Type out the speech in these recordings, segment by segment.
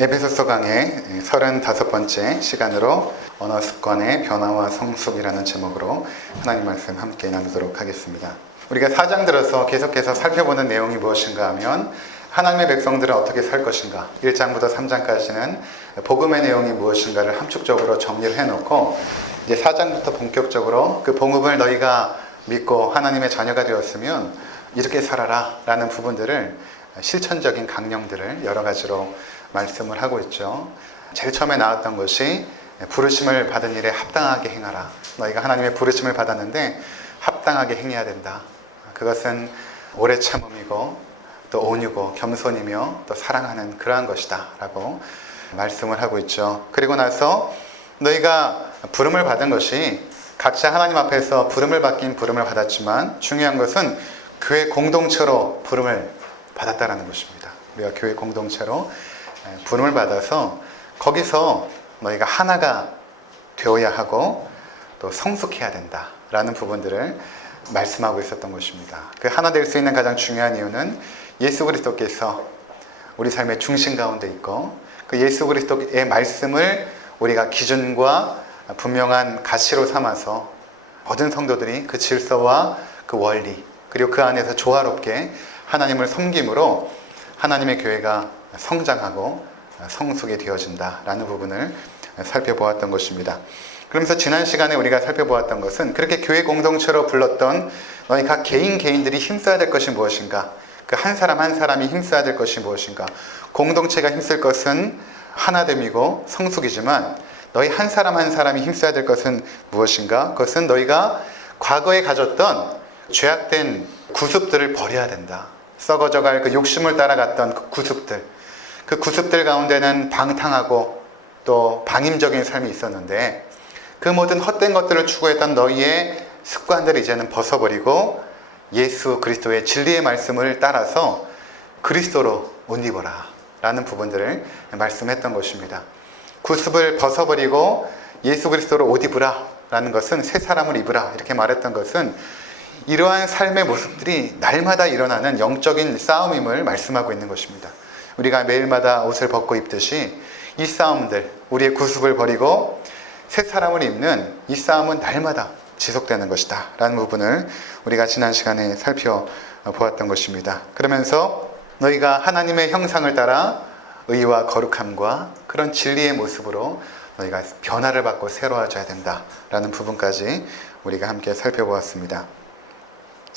에베소서 강의 35번째 시간으로 언어 습관의 변화와 성숙이라는 제목으로 하나님 말씀 함께 나누도록 하겠습니다. 우리가 4장 들어서 계속해서 살펴보는 내용이 무엇인가 하면 하나님의 백성들은 어떻게 살 것인가, 1장부터 3장까지는 복음의 내용이 무엇인가를 함축적으로 정리를 해놓고 이제 4장부터 본격적으로 그 복음을 너희가 믿고 하나님의 자녀가 되었으면 이렇게 살아라 라는 부분들을 실천적인 강령들을 여러 가지로 말씀을 하고 있죠. 제일 처음에 나왔던 것이 부르심을 받은 일에 합당하게 행하라. 너희가 하나님의 부르심을 받았는데 합당하게 행해야 된다. 그것은 오래 참음이고 또 온유고 겸손이며 또 사랑하는 그러한 것이다 라고 말씀을 하고 있죠. 그리고 나서 너희가 부름을 받은 것이 각자 하나님 앞에서 부름을 받긴 부름을 받았지만 중요한 것은 교회 공동체로 부름을 받았다라는 것입니다. 우리가 교회 공동체로 부름을 받아서 거기서 너희가 하나가 되어야 하고 또 성숙해야 된다라는 부분들을 말씀하고 있었던 것입니다. 그 하나 될 수 있는 가장 중요한 이유는 예수 그리스도께서 우리 삶의 중심 가운데 있고 그 예수 그리스도의 말씀을 우리가 기준과 분명한 가치로 삼아서 모든 성도들이 그 질서와 그 원리 그리고 그 안에서 조화롭게 하나님을 섬김으로 하나님의 교회가 성장하고 성숙이 되어진다라는 부분을 살펴보았던 것입니다. 그러면서 지난 시간에 우리가 살펴보았던 것은 그렇게 교회 공동체로 불렀던 너희 각 개인들이 힘써야 될 것이 무엇인가, 그 한 사람 한 사람이 힘써야 될 것이 무엇인가, 공동체가 힘쓸 것은 하나됨이고 성숙이지만 너희 한 사람 한 사람이 힘써야 될 것은 무엇인가, 그것은 너희가 과거에 가졌던 죄악된 구습들을 버려야 된다. 썩어져갈 그 욕심을 따라갔던 그 구습들, 그 구습들 가운데는 방탕하고 또 방임적인 삶이 있었는데 그 모든 헛된 것들을 추구했던 너희의 습관들을 이제는 벗어버리고 예수 그리스도의 진리의 말씀을 따라서 그리스도로 옷 입어라 라는 부분들을 말씀했던 것입니다. 구습을 벗어버리고 예수 그리스도로 옷 입으라 라는 것은 새 사람을 입으라 이렇게 말했던 것은 이러한 삶의 모습들이 날마다 일어나는 영적인 싸움임을 말씀하고 있는 것입니다. 우리가 매일마다 옷을 벗고 입듯이 이 싸움들, 우리의 구습을 버리고 새 사람을 입는 이 싸움은 날마다 지속되는 것이다 라는 부분을 우리가 지난 시간에 살펴보았던 것입니다. 그러면서 너희가 하나님의 형상을 따라 의와 거룩함과 그런 진리의 모습으로 너희가 변화를 받고 새로워져야 된다라는 부분까지 우리가 함께 살펴보았습니다.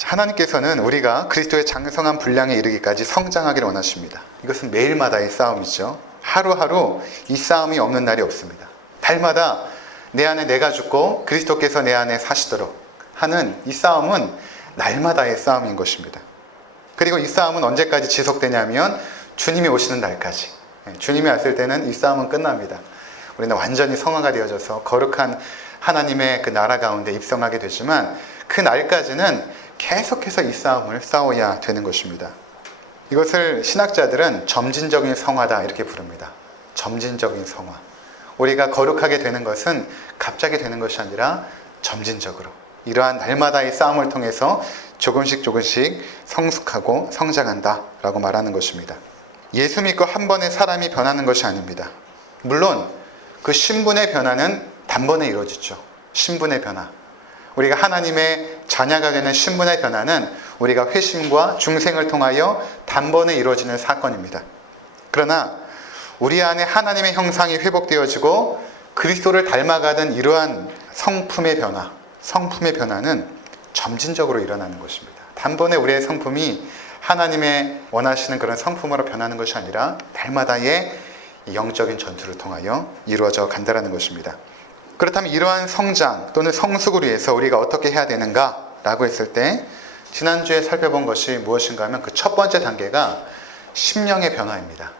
하나님께서는 우리가 그리스도의 장성한 분량에 이르기까지 성장하기를 원하십니다. 이것은 매일마다의 싸움이죠. 하루하루 이 싸움이 없는 날이 없습니다. 달마다 내 안에 내가 죽고 그리스도께서 내 안에 사시도록 하는 이 싸움은 날마다의 싸움인 것입니다. 그리고 이 싸움은 언제까지 지속되냐면 주님이 오시는 날까지. 주님이 왔을 때는 이 싸움은 끝납니다. 우리는 완전히 성화가 되어져서 거룩한 하나님의 그 나라 가운데 입성하게 되지만 그 날까지는 계속해서 이 싸움을 싸워야 되는 것입니다. 이것을 신학자들은 점진적인 성화다 이렇게 부릅니다. 점진적인 성화. 우리가 거룩하게 되는 것은 갑자기 되는 것이 아니라 점진적으로 이러한 날마다의 싸움을 통해서 조금씩 성숙하고 성장한다 라고 말하는 것입니다. 예수 믿고 한 번에 사람이 변하는 것이 아닙니다. 물론 그 신분의 변화는 단번에 이루어지죠. 신분의 변화. 우리가 하나님의 자녀가 되는 신분의 변화는 우리가 회심과 중생을 통하여 단번에 이루어지는 사건입니다. 그러나 우리 안에 하나님의 형상이 회복되어지고 그리스도를 닮아가는 이러한 성품의 변화는 점진적으로 일어나는 것입니다. 단번에 우리의 성품이 하나님의 원하시는 그런 성품으로 변하는 것이 아니라 날마다의 영적인 전투를 통하여 이루어져 간다는 것입니다. 그렇다면 이러한 성장 또는 성숙을 위해서 우리가 어떻게 해야 되는가 라고 했을 때 지난주에 살펴본 것이 무엇인가 하면 그 첫 번째 단계가 심령의 변화입니다.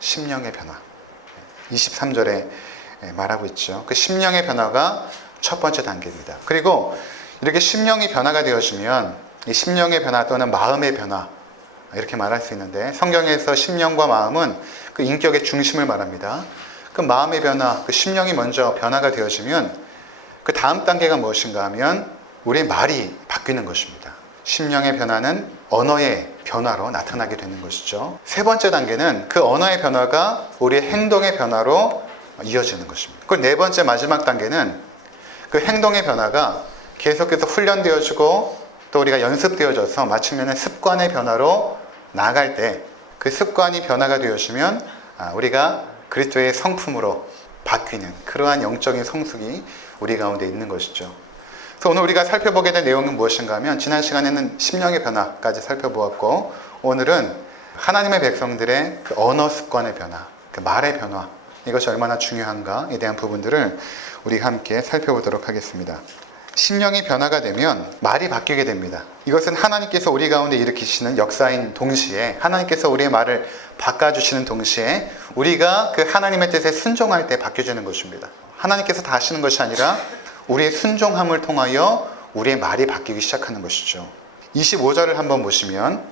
심령의 변화. 23절에 말하고 있죠. 그 심령의 변화가 첫 번째 단계입니다. 그리고 이렇게 심령이 변화가 되어지면 이 심령의 변화 또는 마음의 변화 이렇게 말할 수 있는데 성경에서 심령과 마음은 그 인격의 중심을 말합니다. 그 마음의 변화, 그 심령이 먼저 변화가 되어지면 그 다음 단계가 무엇인가 하면 우리의 말이 바뀌는 것입니다. 심령의 변화는 언어의 변화로 나타나게 되는 것이죠. 세 번째 단계는 그 언어의 변화가 우리의 행동의 변화로 이어지는 것입니다. 그리고 네 번째 마지막 단계는 그 행동의 변화가 계속해서 훈련되어지고 또 우리가 연습되어져서 마침내는 습관의 변화로 나아갈 때 그 습관이 변화가 되어지면 우리가 그리스도의 성품으로 바뀌는 그러한 영적인 성숙이 우리 가운데 있는 것이죠. 그래서 오늘 우리가 살펴보게 될 내용은 무엇인가 하면 지난 시간에는 심령의 변화까지 살펴보았고 오늘은 하나님의 백성들의 그 언어 습관의 변화, 그 말의 변화, 이것이 얼마나 중요한가에 대한 부분들을 우리가 함께 살펴보도록 하겠습니다. 심령이 변화가 되면 말이 바뀌게 됩니다. 이것은 하나님께서 우리 가운데 일으키시는 역사인 동시에 하나님께서 우리의 말을 바꿔주시는 동시에 우리가 그 하나님의 뜻에 순종할 때 바뀌어지는 것입니다. 하나님께서 다 하시는 것이 아니라 우리의 순종함을 통하여 우리의 말이 바뀌기 시작하는 것이죠. 25절을 한번 보시면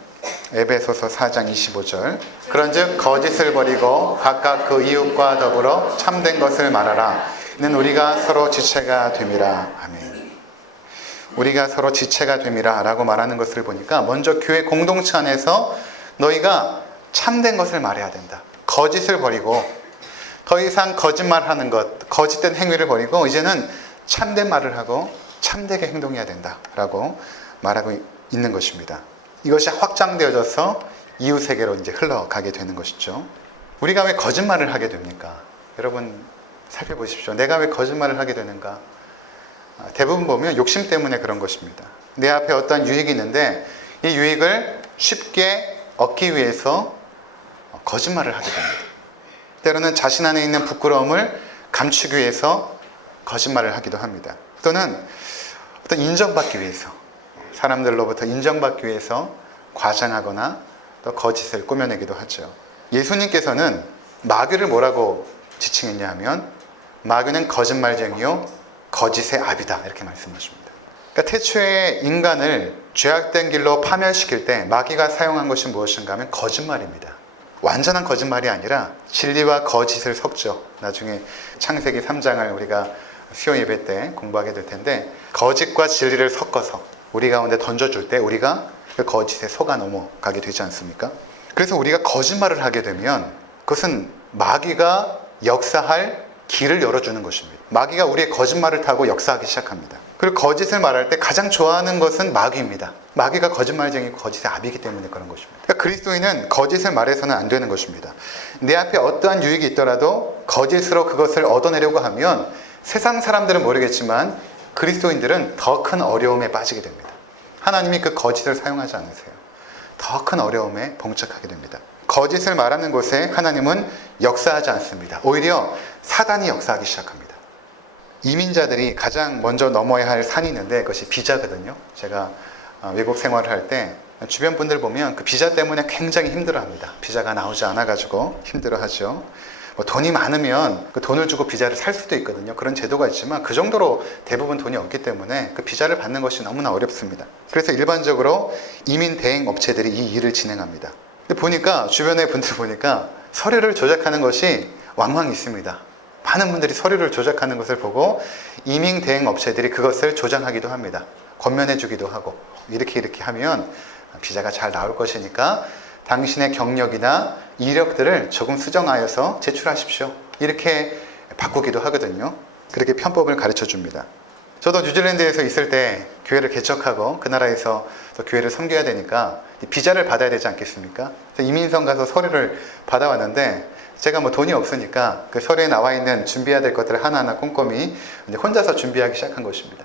에베소서 4장 25절 그런즉 거짓을 버리고 각각 그 이웃과 더불어 참된 것을 말하라. 이는 우리가 서로 지체가 됨이라. 아멘. 우리가 서로 지체가 됨이라 라고 말하는 것을 보니까 먼저 교회 공동체 안에서 너희가 참된 것을 말해야 된다. 거짓을 버리고 더 이상 거짓말하는 것, 거짓된 행위를 버리고 이제는 참된 말을 하고 참되게 행동해야 된다라고 말하고 있는 것입니다. 이것이 확장되어져서 이웃에게로 이제 흘러가게 되는 것이죠. 우리가 왜 거짓말을 하게 됩니까? 여러분 살펴보십시오. 내가 왜 거짓말을 하게 되는가? 대부분 보면 욕심 때문에 그런 것입니다. 내 앞에 어떤 유익이 있는데 이 유익을 쉽게 얻기 위해서 거짓말을 하게 됩니다. 때로는 자신 안에 있는 부끄러움을 감추기 위해서 거짓말을 하기도 합니다. 또는 어떤 인정받기 위해서 사람들로부터 인정받기 위해서 과장하거나 또 거짓을 꾸며내기도 하죠. 예수님께서는 마귀를 뭐라고 지칭했냐 하면 마귀는 거짓말쟁이요 거짓의 압이다 이렇게 말씀하십니다. 그러니까 태초에 인간을 죄악된 길로 파멸시킬 때 마귀가 사용한 것이 무엇인가 하면 거짓말입니다. 완전한 거짓말이 아니라 진리와 거짓을 섞죠. 나중에 창세기 3장을 우리가 수요 예배 때 공부하게 될 텐데 거짓과 진리를 섞어서 우리 가운데 던져줄 때 우리가 그 거짓에 속아 넘어가게 되지 않습니까? 그래서 우리가 거짓말을 하게 되면 그것은 마귀가 역사할 길을 열어주는 것입니다. 마귀가 우리의 거짓말을 타고 역사하기 시작합니다. 그리고 거짓을 말할 때 가장 좋아하는 것은 마귀입니다. 마귀가 거짓말쟁이고 거짓의 압이기 때문에 그런 것입니다. 그러니까 그리스도인은 거짓을 말해서는 안 되는 것입니다. 내 앞에 어떠한 유익이 있더라도 거짓으로 그것을 얻어내려고 하면 세상 사람들은 모르겠지만 그리스도인들은 더 큰 어려움에 빠지게 됩니다. 하나님이 그 거짓을 사용하지 않으세요. 더 큰 어려움에 봉착하게 됩니다. 거짓을 말하는 곳에 하나님은 역사하지 않습니다. 오히려 사단이 역사하기 시작합니다. 이민자들이 가장 먼저 넘어야 할 산이 있는데 그것이 비자거든요. 제가 외국 생활을 할 때 주변 분들 보면 그 비자 때문에 굉장히 힘들어합니다. 비자가 나오지 않아가지고 힘들어하죠. 뭐 돈이 많으면 그 돈을 주고 비자를 살 수도 있거든요. 그런 제도가 있지만 그 정도로 대부분 돈이 없기 때문에 그 비자를 받는 것이 너무나 어렵습니다. 그래서 일반적으로 이민 대행 업체들이 이 일을 진행합니다. 근데 보니까 주변의 분들 보니까 서류를 조작하는 것이 왕왕 있습니다. 많은 분들이 서류를 조작하는 것을 보고 이민 대행 업체들이 그것을 조장하기도 합니다. 권면해 주기도 하고 이렇게 하면 비자가 잘 나올 것이니까 당신의 경력이나 이력들을 조금 수정하여서 제출하십시오. 이렇게 바꾸기도 하거든요. 그렇게 편법을 가르쳐 줍니다. 저도 뉴질랜드에서 있을 때 교회를 개척하고 그 나라에서 또 교회를 섬겨야 되니까 비자를 받아야 되지 않겠습니까? 이민성 가서 서류를 받아왔는데 제가 뭐 돈이 없으니까 그 서류에 나와 있는 준비해야 될 것들을 하나하나 꼼꼼히 이제 혼자서 준비하기 시작한 것입니다.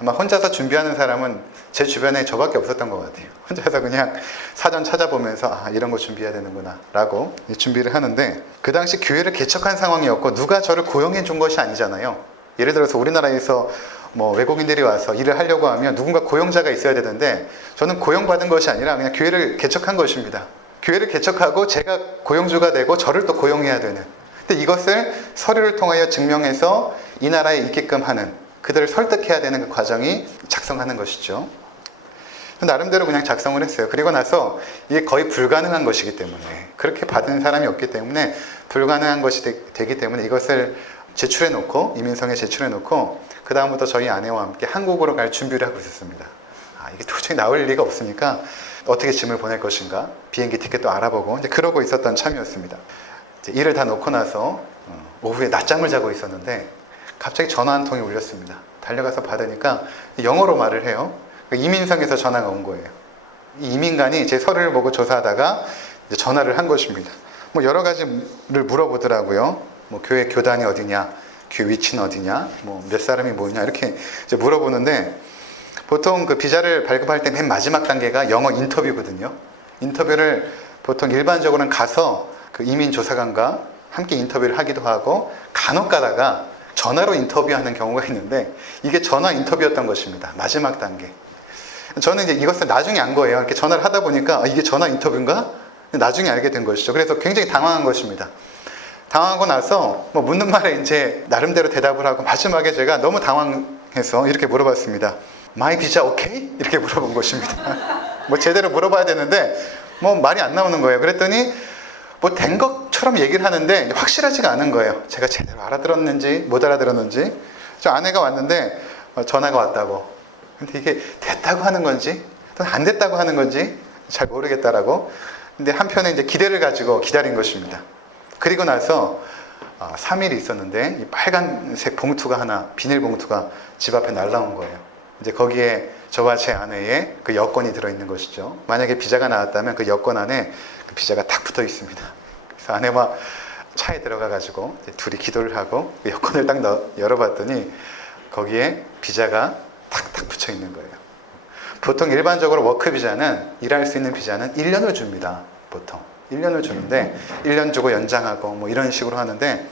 아마 혼자서 준비하는 사람은 제 주변에 저밖에 없었던 것 같아요. 혼자서 그냥 사전 찾아보면서 이런 거 준비해야 되는구나 라고 준비를 하는데 그 당시 교회를 개척한 상황이었고 누가 저를 고용해 준 것이 아니잖아요. 예를 들어서 우리나라에서 뭐 외국인들이 와서 일을 하려고 하면 누군가 고용자가 있어야 되는데 저는 고용받은 것이 아니라 그냥 교회를 개척한 것입니다. 교회를 개척하고 제가 고용주가 되고 저를 또 고용해야 되는. 근데 이것을 서류를 통하여 증명해서 이 나라에 있게끔 하는, 그들을 설득해야 되는 그 과정이 작성하는 것이죠. 나름대로 그냥 작성을 했어요. 그리고 나서 이게 거의 불가능한 것이기 때문에, 그렇게 받은 사람이 없기 때문에 불가능한 것이 되기 때문에 이것을 제출해 놓고, 이민성에 제출해 놓고 그 다음부터 저희 아내와 함께 한국으로 갈 준비를 하고 있었습니다. 이게 도저히 나올 리가 없으니까 어떻게 짐을 보낼 것인가, 비행기 티켓도 알아보고 이제 그러고 있었던 참이었습니다. 이제 일을 다 놓고 나서 오후에 낮잠을 자고 있었는데 갑자기 전화 한 통이 울렸습니다. 달려가서 받으니까 영어로 말을 해요. 이민성에서 전화가 온 거예요. 이 이민관이 제 서류를 보고 조사하다가 이제 전화를 한 것입니다. 뭐 여러 가지를 물어보더라고요. 뭐 교회 교단이 어디냐, 교회 위치는 어디냐, 뭐 몇 사람이 모이냐 이렇게 이제 물어보는데, 보통 그 비자를 발급할 때 맨 마지막 단계가 영어 인터뷰거든요. 인터뷰를 보통 일반적으로는 가서 그 이민조사관과 함께 인터뷰를 하기도 하고, 간혹 가다가 전화로 인터뷰하는 경우가 있는데 이게 전화 인터뷰였던 것입니다. 마지막 단계. 저는 이제 이것을 나중에 안 거예요. 이렇게 전화를 하다 보니까 이게 전화 인터뷰인가? 나중에 알게 된 것이죠. 그래서 굉장히 당황한 것입니다. 당황하고 나서 뭐 묻는 말에 이제 나름대로 대답을 하고, 마지막에 제가 너무 당황해서 이렇게 물어봤습니다. My visa okay? 이렇게 물어본 것입니다. 뭐 제대로 물어봐야 되는데 뭐 말이 안 나오는 거예요. 그랬더니 뭐 된 것처럼 얘기를 하는데 확실하지가 않은 거예요. 제가 제대로 알아들었는지 못 알아들었는지. 저 아내가 왔는데 전화가 왔다고. 근데 이게 됐다고 하는 건지 또는 안 됐다고 하는 건지 잘 모르겠다라고. 근데 한편에 이제 기대를 가지고 기다린 것입니다. 그리고 나서 3일이 있었는데 이 빨간색 봉투가 하나, 비닐봉투가 집 앞에 날라온 거예요. 이제 거기에 저와 제 아내의 그 여권이 들어있는 것이죠. 만약에 비자가 나왔다면 그 여권 안에 그 비자가 딱 붙어 있습니다. 그래서 아내와 차에 들어가가지고 둘이 기도를 하고 그 여권을 딱 열어봤더니 거기에 비자가 탁탁 붙여 있는 거예요. 보통 일반적으로 워크 비자는, 일할 수 있는 비자는 1년을 줍니다. 보통 1년을 주는데 1년 주고 연장하고 뭐 이런 식으로 하는데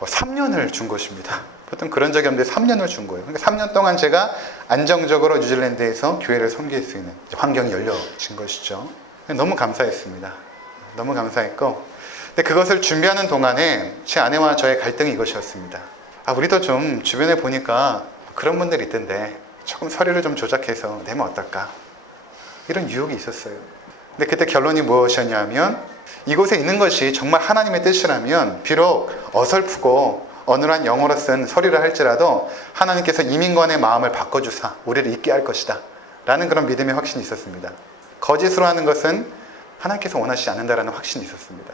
3년을 준 것입니다. 보통 그런 적이 없는데 3년을 준 거예요. 그러니까 3년 동안 제가 안정적으로 뉴질랜드에서 교회를 섬길 수 있는 환경이 열려진 것이죠. 너무 감사했습니다. 너무 감사했고, 근데 그것을 준비하는 동안에 제 아내와 저의 갈등이 이것이었습니다. 우리도 좀 주변에 보니까 그런 분들이 있던데 조금 서류를 좀 조작해서 내면 어떨까? 이런 유혹이 있었어요. 근데 그때 결론이 무엇이었냐면, 이곳에 있는 것이 정말 하나님의 뜻이라면 비록 어설프고 어눌한 영어로 쓴 서류를 할지라도 하나님께서 이민관의 마음을 바꿔주사 우리를 있게 할 것이다 라는 그런 믿음의 확신이 있었습니다. 거짓으로 하는 것은 하나님께서 원하시지 않는다라는 확신이 있었습니다.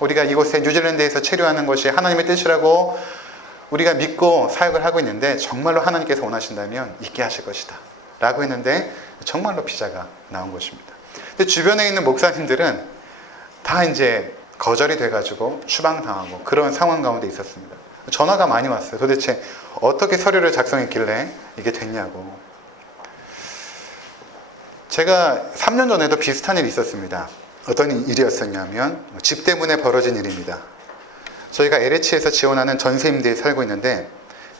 우리가 이곳에 뉴질랜드에서 체류하는 것이 하나님의 뜻이라고 우리가 믿고 사역을 하고 있는데 정말로 하나님께서 원하신다면 있게 하실 것이다 라고 했는데 정말로 비자가 나온 것입니다. 근데 주변에 있는 목사님들은 다 이제 거절이 돼가지고 추방당하고 그런 상황 가운데 있었습니다. 전화가 많이 왔어요. 도대체 어떻게 서류를 작성했길래 이게 됐냐고. 제가 3년 전에도 비슷한 일이 있었습니다. 어떤 일이었었냐면 집 때문에 벌어진 일입니다. 저희가 LH에서 지원하는 전세임대에 살고 있는데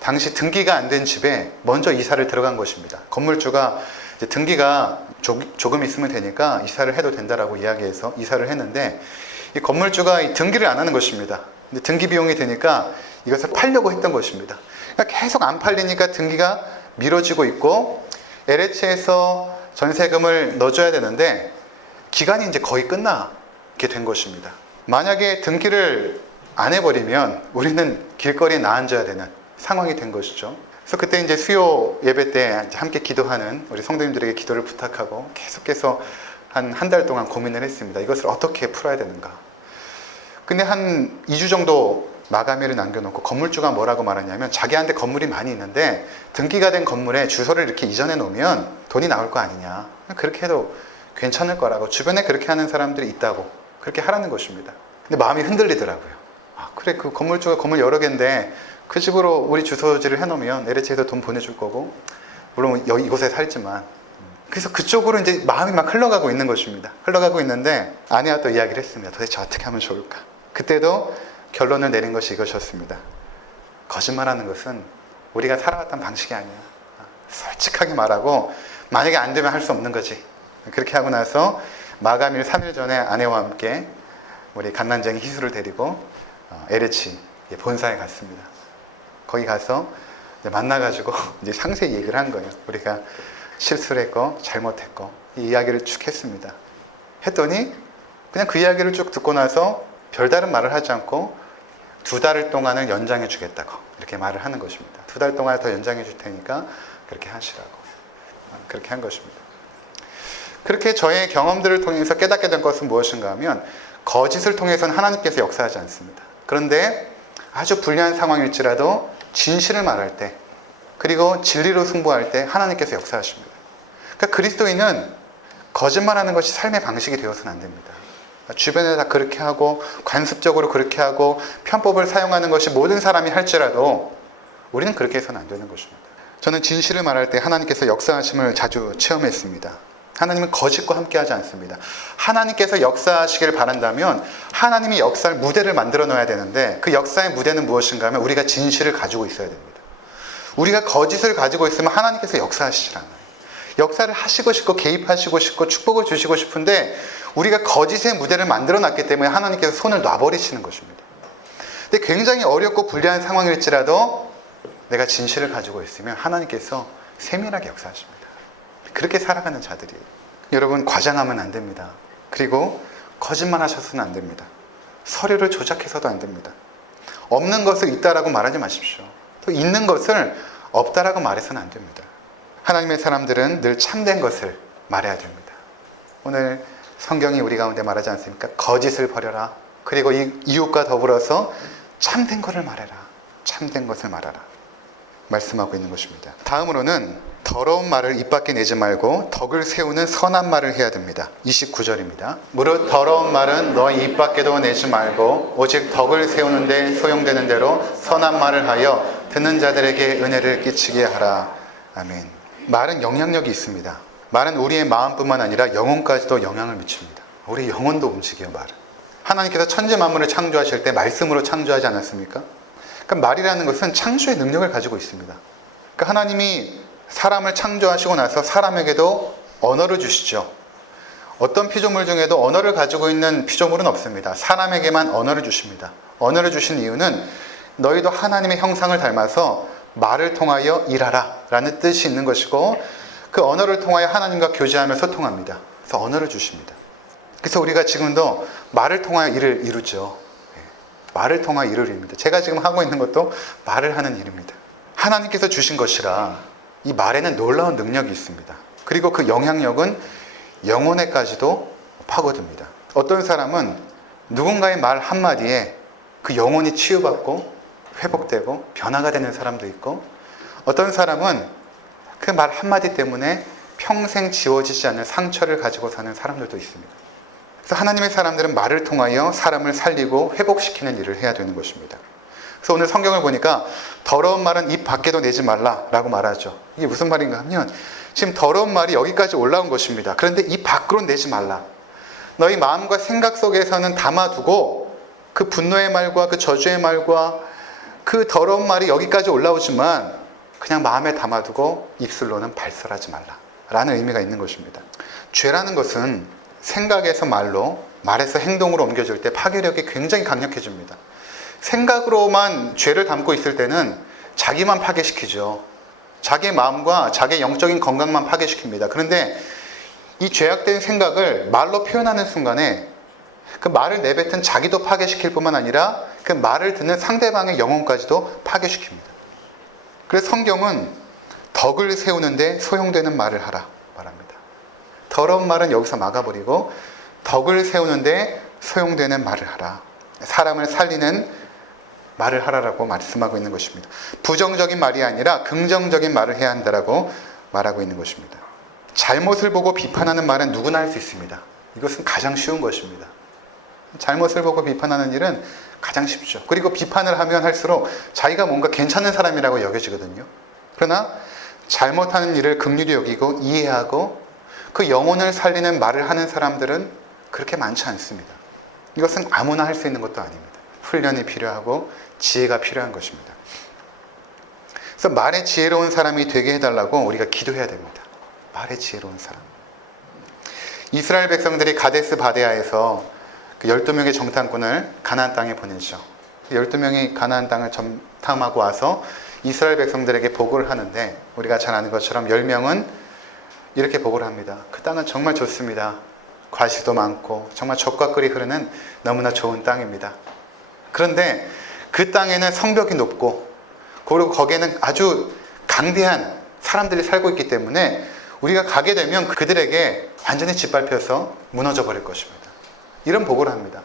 당시 등기가 안 된 집에 먼저 이사를 들어간 것입니다. 건물주가 이제 등기가 조금 있으면 되니까 이사를 해도 된다라고 이야기해서 이사를 했는데, 이 건물주가 이 등기를 안 하는 것입니다. 근데 등기 비용이 되니까 이것을 팔려고 했던 것입니다. 그러니까 계속 안 팔리니까 등기가 미뤄지고 있고, LH에서 전세금을 넣어줘야 되는데 기간이 이제 거의 끝나게 된 것입니다. 만약에 등기를 안 해버리면 우리는 길거리에 나앉아야 되는 상황이 된 것이죠. 그래서 그때 이제 수요 예배 때 함께 기도하는 우리 성도님들에게 기도를 부탁하고 계속해서 한 달 동안 고민을 했습니다. 이것을 어떻게 풀어야 되는가. 근데 한 2주 정도 마감일을 남겨놓고 건물주가 뭐라고 말하냐면, 자기한테 건물이 많이 있는데 등기가 된 건물에 주소를 이렇게 이전해 놓으면 돈이 나올 거 아니냐, 그렇게 해도 괜찮을 거라고, 주변에 그렇게 하는 사람들이 있다고 그렇게 하라는 것입니다. 근데 마음이 흔들리더라고요. 그래, 그 건물주가 건물 여러 개인데 그 집으로 우리 주소지를 해놓으면 LH에서 돈 보내줄 거고, 물론 여기 이곳에 살지만. 그래서 그쪽으로 이제 마음이 막 흘러가고 있는 것입니다. 흘러가고 있는데 아내와 또 이야기를 했습니다. 도대체 어떻게 하면 좋을까? 그때도 결론을 내린 것이 이것이었습니다. 거짓말하는 것은 우리가 살아왔던 방식이 아니야. 솔직하게 말하고 만약에 안 되면 할 수 없는 거지. 그렇게 하고 나서 마감일 3일 전에 아내와 함께 우리 갓난쟁이 희수를 데리고 LH 본사에 갔습니다. 거기 가서 이제 만나가지고 이제 상세히 얘기를 한 거예요. 우리가 실수를 했고 잘못했고 이 이야기를 쭉 했습니다. 했더니 그냥 그 이야기를 쭉 듣고 나서 별다른 말을 하지 않고 2달 동안을 연장해 주겠다고 이렇게 말을 하는 것입니다. 2달 동안 더 연장해 줄 테니까 그렇게 하시라고. 그렇게 한 것입니다. 그렇게 저의 경험들을 통해서 깨닫게 된 것은 무엇인가 하면 거짓을 통해서는 하나님께서 역사하지 않습니다. 그런데 아주 불리한 상황일지라도 진실을 말할 때, 그리고 진리로 승부할 때 하나님께서 역사하십니다. 그러니까 그리스도인은 거짓말하는 것이 삶의 방식이 되어서는 안 됩니다. 주변에 다 그렇게 하고 관습적으로 그렇게 하고 편법을 사용하는 것이 모든 사람이 할지라도 우리는 그렇게 해서는 안 되는 것입니다. 저는 진실을 말할 때 하나님께서 역사하심을 자주 체험했습니다. 하나님은 거짓과 함께하지 않습니다. 하나님께서 역사하시길 바란다면 하나님이 역사할 무대를 만들어 놓아야 되는데, 그 역사의 무대는 무엇인가 하면 우리가 진실을 가지고 있어야 됩니다. 우리가 거짓을 가지고 있으면 하나님께서 역사하시질 않아요. 역사를 하시고 싶고 개입하시고 싶고 축복을 주시고 싶은데 우리가 거짓의 무대를 만들어 놨기 때문에 하나님께서 손을 놔버리시는 것입니다. 근데 굉장히 어렵고 불리한 상황일지라도 내가 진실을 가지고 있으면 하나님께서 세밀하게 역사하십니다. 그렇게 살아가는 자들이에요. 여러분, 과장하면 안 됩니다. 그리고 거짓말 하셔서는 안 됩니다. 서류를 조작해서도 안 됩니다. 없는 것을 있다라고 말하지 마십시오. 또 있는 것을 없다라고 말해서는 안 됩니다. 하나님의 사람들은 늘 참된 것을 말해야 됩니다. 오늘 성경이 우리 가운데 말하지 않습니까? 거짓을 버려라. 그리고 이웃과 더불어서 참된 것을 말해라. 참된 것을 말하라. 말씀하고 있는 것입니다. 다음으로는 더러운 말을 입 밖에 내지 말고 덕을 세우는 선한 말을 해야 됩니다. 29절입니다. 무릇 더러운 말은 너희 입 밖에도 내지 말고 오직 덕을 세우는 데 소용되는 대로 선한 말을 하여 듣는 자들에게 은혜를 끼치게 하라. 아멘. 말은 영향력이 있습니다. 말은 우리의 마음뿐만 아니라 영혼까지도 영향을 미칩니다. 우리 영혼도 움직여요, 말은. 하나님께서 천지 만물을 창조하실 때 말씀으로 창조하지 않았습니까? 그러니까 말이라는 것은 창조의 능력을 가지고 있습니다. 그러니까 하나님이 사람을 창조하시고 나서 사람에게도 언어를 주시죠. 어떤 피조물 중에도 언어를 가지고 있는 피조물은 없습니다. 사람에게만 언어를 주십니다. 언어를 주신 이유는 너희도 하나님의 형상을 닮아서 말을 통하여 일하라 라는 뜻이 있는 것이고, 그 언어를 통하여 하나님과 교제하며 소통합니다. 그래서 언어를 주십니다. 그래서 우리가 지금도 말을 통하여 일을 이루죠. 말을 통하여 일을 이룹니다. 제가 지금 하고 있는 것도 말을 하는 일입니다. 하나님께서 주신 것이라 이 말에는 놀라운 능력이 있습니다. 그리고 그 영향력은 영혼에까지도 파고듭니다. 어떤 사람은 누군가의 말 한마디에 그 영혼이 치유받고 회복되고 변화가 되는 사람도 있고, 어떤 사람은 그 말 한마디 때문에 평생 지워지지 않는 상처를 가지고 사는 사람들도 있습니다. 그래서 하나님의 사람들은 말을 통하여 사람을 살리고 회복시키는 일을 해야 되는 것입니다. 그래서 오늘 성경을 보니까 더러운 말은 입 밖에도 내지 말라라고 말하죠. 이게 무슨 말인가 하면 지금 더러운 말이 여기까지 올라온 것입니다. 그런데 입 밖으로 내지 말라. 너희 마음과 생각 속에서는 담아두고 그 분노의 말과 그 저주의 말과 그 더러운 말이 여기까지 올라오지만 그냥 마음에 담아두고 입술로는 발설하지 말라 라는 의미가 있는 것입니다. 죄라는 것은 생각에서 말로, 말에서 행동으로 옮겨질 때 파괴력이 굉장히 강력해집니다. 생각으로만 죄를 담고 있을 때는 자기만 파괴시키죠. 자기의 마음과 자기의 영적인 건강만 파괴시킵니다. 그런데 이 죄악된 생각을 말로 표현하는 순간에 그 말을 내뱉은 자기도 파괴시킬 뿐만 아니라 그 말을 듣는 상대방의 영혼까지도 파괴시킵니다. 그래서 성경은 덕을 세우는데 소용되는 말을 하라 말합니다. 더러운 말은 여기서 막아버리고 덕을 세우는데 소용되는 말을 하라. 사람을 살리는 말을 하라라고 말씀하고 있는 것입니다. 부정적인 말이 아니라 긍정적인 말을 해야 한다라고 말하고 있는 것입니다. 잘못을 보고 비판하는 말은 누구나 할 수 있습니다. 이것은 가장 쉬운 것입니다. 잘못을 보고 비판하는 일은 가장 쉽죠. 그리고 비판을 하면 할수록 자기가 뭔가 괜찮은 사람이라고 여겨지거든요. 그러나 잘못하는 일을 긍휼히 여기고 이해하고 그 영혼을 살리는 말을 하는 사람들은 그렇게 많지 않습니다. 이것은 아무나 할 수 있는 것도 아닙니다. 훈련이 필요하고 지혜가 필요한 것입니다. 그래서 말에 지혜로운 사람이 되게 해달라고 우리가 기도해야 됩니다. 말에 지혜로운 사람. 이스라엘 백성들이 가데스 바데아에서 그 12명의 정탐꾼을 가나안 땅에 보내죠. 12명이 가나안 땅을 정탐하고 와서 이스라엘 백성들에게 보고를 하는데, 우리가 잘 아는 것처럼 10명은 이렇게 보고를 합니다. 그 땅은 정말 좋습니다. 과실도 많고 정말 젖과 꿀이 흐르는 너무나 좋은 땅입니다. 그런데 그 땅에는 성벽이 높고 그리고 거기에는 아주 강대한 사람들이 살고 있기 때문에 우리가 가게 되면 그들에게 완전히 짓밟혀서 무너져 버릴 것입니다. 이런 보고를 합니다.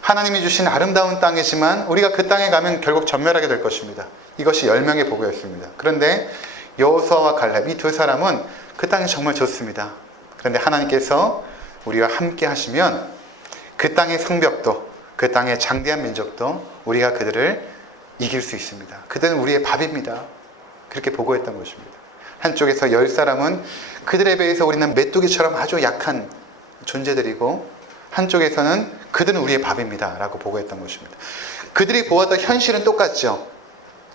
하나님이 주신 아름다운 땅이지만 우리가 그 땅에 가면 결국 전멸하게 될 것입니다. 이것이 10명의 보고였습니다. 그런데 여호수아와 갈렙 이 두 사람은 그 땅이 정말 좋습니다. 그런데 하나님께서 우리와 함께 하시면 그 땅의 성벽도, 그 땅의 장대한 민족도 우리가 그들을 이길 수 있습니다. 그들은 우리의 밥입니다. 그렇게 보고했던 것입니다. 한쪽에서 10사람은 그들에 비해서 우리는 메뚜기처럼 아주 약한 존재들이고, 한쪽에서는 그들은 우리의 밥입니다 라고 보고했던 것입니다. 그들이 보았던 현실은 똑같죠.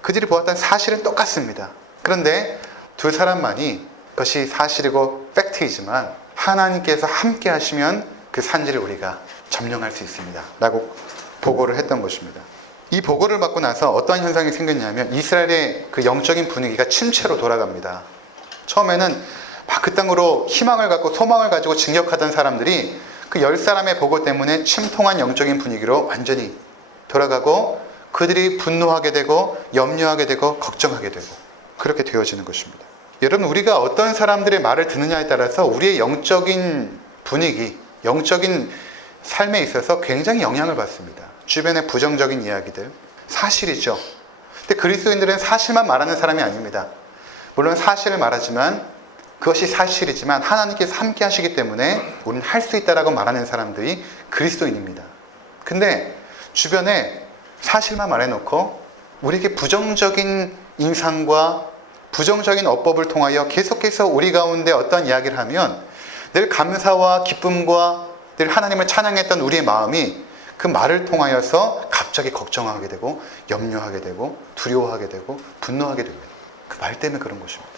그들이 보았던 사실은 똑같습니다. 그런데 두 사람만이, 그것이 사실이고 팩트이지만 하나님께서 함께 하시면 그 산지를 우리가 점령할 수 있습니다 라고 보고를 했던 것입니다. 이 보고를 받고 나서 어떤 현상이 생겼냐면 이스라엘의 그 영적인 분위기가 침체로 돌아갑니다. 처음에는 막 그 땅으로 희망을 갖고 소망을 가지고 진격하던 사람들이 그 10사람의 보고 때문에 침통한 영적인 분위기로 완전히 돌아가고, 그들이 분노하게 되고 염려하게 되고 걱정하게 되고 그렇게 되어지는 것입니다. 여러분, 우리가 어떤 사람들의 말을 듣느냐에 따라서 우리의 영적인 분위기, 영적인 삶에 있어서 굉장히 영향을 받습니다. 주변의 부정적인 이야기들, 사실이죠. 근데 그리스도인들은 사실만 말하는 사람이 아닙니다. 물론 사실을 말하지만 그것이 사실이지만 하나님께서 함께 하시기 때문에 우리는 할 수 있다라고 말하는 사람들이 그리스도인입니다. 근데 주변에 사실만 말해놓고 우리에게 부정적인 인상과 부정적인 어법을 통하여 계속해서 우리 가운데 어떤 이야기를 하면 늘 감사와 기쁨과 늘 하나님을 찬양했던 우리의 마음이 그 말을 통하여서 갑자기 걱정하게 되고 염려하게 되고 두려워하게 되고 분노하게 됩니다. 그 말 때문에 그런 것입니다.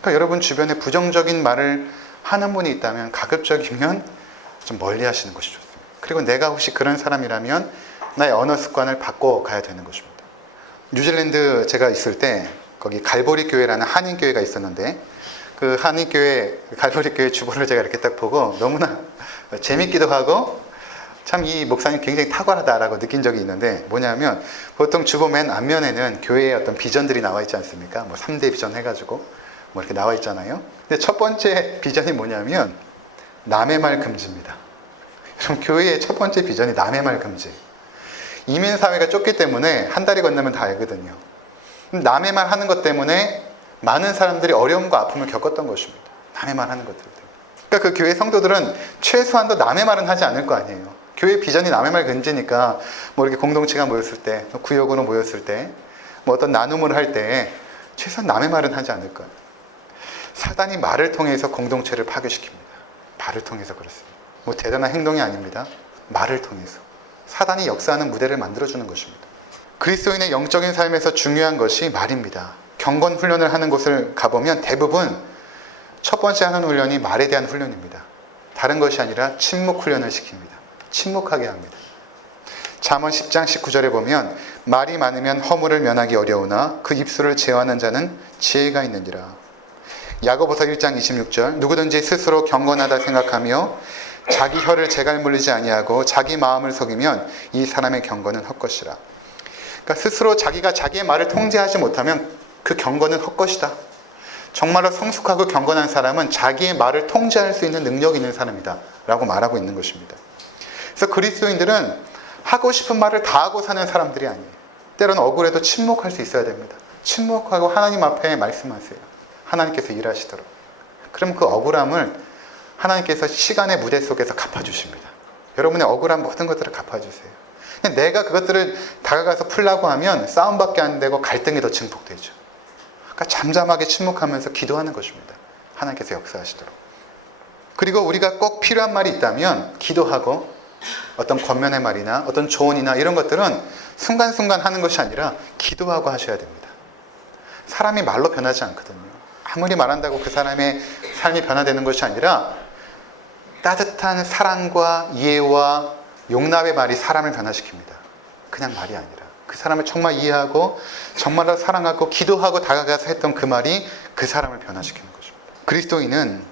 그러니까 여러분 주변에 부정적인 말을 하는 분이 있다면 가급적이면 좀 멀리 하시는 것이 좋습니다. 그리고 내가 혹시 그런 사람이라면 나의 언어 습관을 바꿔가야 되는 것입니다. 뉴질랜드 제가 있을 때 거기 갈보리 교회라는 한인 교회가 있었는데, 그 한인 교회, 갈보리 교회 주보를 제가 이렇게 딱 보고 너무나 재밌기도 하고 참 이 목사님 굉장히 탁월하다라고 느낀 적이 있는데, 뭐냐면 보통 주보 맨 앞면에는 교회의 어떤 비전들이 나와 있지 않습니까? 뭐 3대 비전 해가지고 뭐 이렇게 나와 있잖아요. 근데 첫 번째 비전이 뭐냐면 남의 말 금지입니다. 그럼 교회의 첫 번째 비전이 남의 말 금지. 이민사회가 좁기 때문에 한 다리 건너면 다 알거든요. 남의 말 하는 것 때문에 많은 사람들이 어려움과 아픔을 겪었던 것입니다. 남의 말 하는 것들 때문에. 그러니까 그 교회 성도들은 최소한도 남의 말은 하지 않을 거 아니에요. 교회 비전이 남의 말 금지니까 뭐 이렇게 공동체가 모였을 때, 구역으로 모였을 때, 뭐 어떤 나눔을 할 때 최소한 남의 말은 하지 않을 거예요. 사단이 말을 통해서 공동체를 파괴시킵니다. 말을 통해서 그렇습니다. 뭐 대단한 행동이 아닙니다. 말을 통해서 사단이 역사하는 무대를 만들어주는 것입니다. 그리스도인의 영적인 삶에서 중요한 것이 말입니다. 경건 훈련을 하는 곳을 가보면 대부분 첫 번째 하는 훈련이 말에 대한 훈련입니다. 다른 것이 아니라 침묵 훈련을 시킵니다. 침묵하게 합니다. 잠언 10장 19절에 보면 말이 많으면 허물을 면하기 어려우나 그 입술을 제어하는 자는 지혜가 있느니라. 야고보서 1장 26절 누구든지 스스로 경건하다 생각하며 자기 혀를 재갈 물리지 아니하고 자기 마음을 속이면 이 사람의 경건은 헛것이라. 그러니까 스스로 자기가 자기의 말을 통제하지 못하면 그 경건은 헛것이다. 정말로 성숙하고 경건한 사람은 자기의 말을 통제할 수 있는 능력이 있는 사람이다 라고 말하고 있는 것입니다. 그래서 그리스도인들은 하고 싶은 말을 다 하고 사는 사람들이 아니에요. 때로는 억울해도 침묵할 수 있어야 됩니다. 침묵하고 하나님 앞에 말씀하세요. 하나님께서 일하시도록. 그럼 그 억울함을 하나님께서 시간의 무대 속에서 갚아주십니다. 여러분의 억울한 모든 것들을 갚아주세요. 내가 그것들을 다가가서 풀라고 하면 싸움밖에 안 되고 갈등이 더 증폭되죠. 그러니까 잠잠하게 침묵하면서 기도하는 것입니다. 하나님께서 역사하시도록. 그리고 우리가 꼭 필요한 말이 있다면 기도하고 어떤 권면의 말이나 어떤 조언이나 이런 것들은 순간순간 하는 것이 아니라 기도하고 하셔야 됩니다. 사람이 말로 변하지 않거든요. 아무리 말한다고 그 사람의 삶이 변화되는 것이 아니라 따뜻한 사랑과 이해와 용납의 말이 사람을 변화시킵니다. 그냥 말이 아니라 그 사람을 정말 이해하고 정말로 사랑하고 기도하고 다가가서 했던 그 말이 그 사람을 변화시키는 것입니다. 그리스도인은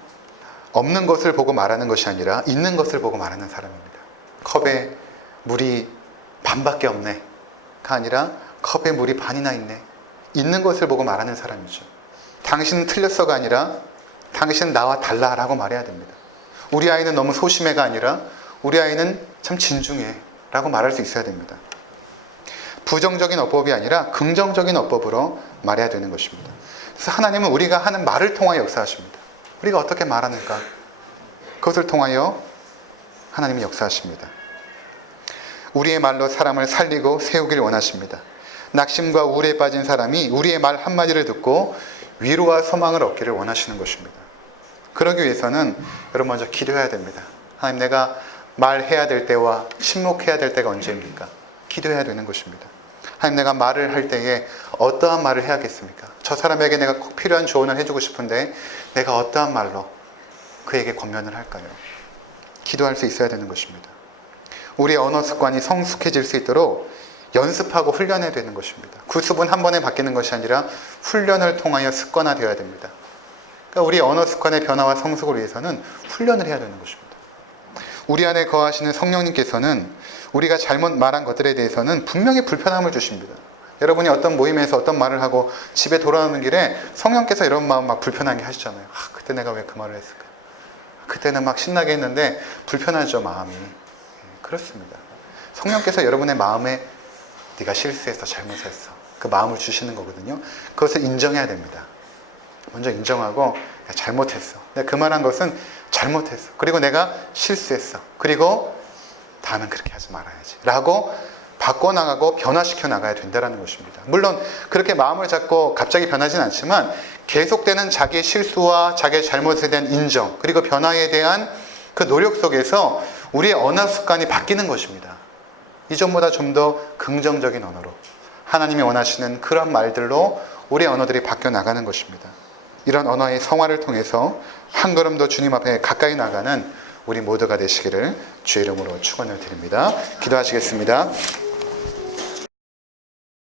없는 것을 보고 말하는 것이 아니라 있는 것을 보고 말하는 사람입니다. 컵에 물이 반밖에 없네가 아니라 컵에 물이 반이나 있네. 있는 것을 보고 말하는 사람이죠. 당신은 틀렸어가 아니라 당신은 나와 달라라고 말해야 됩니다. 우리 아이는 너무 소심해가 아니라 우리 아이는 참 진중해 라고 말할 수 있어야 됩니다. 부정적인 어법이 아니라 긍정적인 어법으로 말해야 되는 것입니다. 그래서 하나님은 우리가 하는 말을 통하여 역사하십니다. 우리가 어떻게 말하는가, 그것을 통하여 하나님이 역사하십니다. 우리의 말로 사람을 살리고 세우길 원하십니다. 낙심과 우울에 빠진 사람이 우리의 말 한마디를 듣고 위로와 소망을 얻기를 원하시는 것입니다. 그러기 위해서는 여러분 먼저 기도해야 됩니다. 하나님, 내가 말해야 될 때와 침묵해야 될 때가 언제입니까? 기도해야 되는 것입니다. 하나님, 내가 말을 할 때에 어떠한 말을 해야겠습니까? 저 사람에게 내가 꼭 필요한 조언을 해주고 싶은데 내가 어떠한 말로 그에게 권면을 할까요? 기도할 수 있어야 되는 것입니다. 우리의 언어 습관이 성숙해질 수 있도록 연습하고 훈련해야 되는 것입니다. 구습은 한 번에 바뀌는 것이 아니라 훈련을 통하여 습관화되어야 됩니다. 그러니까 우리 언어 습관의 변화와 성숙을 위해서는 훈련을 해야 되는 것입니다. 우리 안에 거하시는 성령님께서는 우리가 잘못 말한 것들에 대해서는 분명히 불편함을 주십니다. 여러분이 어떤 모임에서 어떤 말을 하고 집에 돌아오는 길에 성령께서 이런 마음 막 불편하게 하시잖아요. 그때 내가 왜 그 말을 했을까? 그때는 막 신나게 했는데 불편하죠, 마음이. 그렇습니다. 성령께서 여러분의 마음에 네가 실수했어, 잘못했어, 그 마음을 주시는 거거든요. 그것을 인정해야 됩니다. 먼저 인정하고 잘못했어, 내가 그 말한 것은 잘못했어, 그리고 내가 실수했어, 그리고 다음엔 그렇게 하지 말아야지 라고 바꿔나가고 변화시켜 나가야 된다는 것입니다. 물론 그렇게 마음을 잡고 갑자기 변하진 않지만 계속되는 자기의 실수와 자기의 잘못에 대한 인정, 그리고 변화에 대한 그 노력 속에서 우리의 언어 습관이 바뀌는 것입니다. 이전보다 좀 더 긍정적인 언어로, 하나님이 원하시는 그런 말들로 우리의 언어들이 바뀌어 나가는 것입니다. 이런 언어의 성화를 통해서 한 걸음 더 주님 앞에 가까이 나가는 우리 모두가 되시기를 주의 이름으로 축원을 드립니다. 기도하시겠습니다.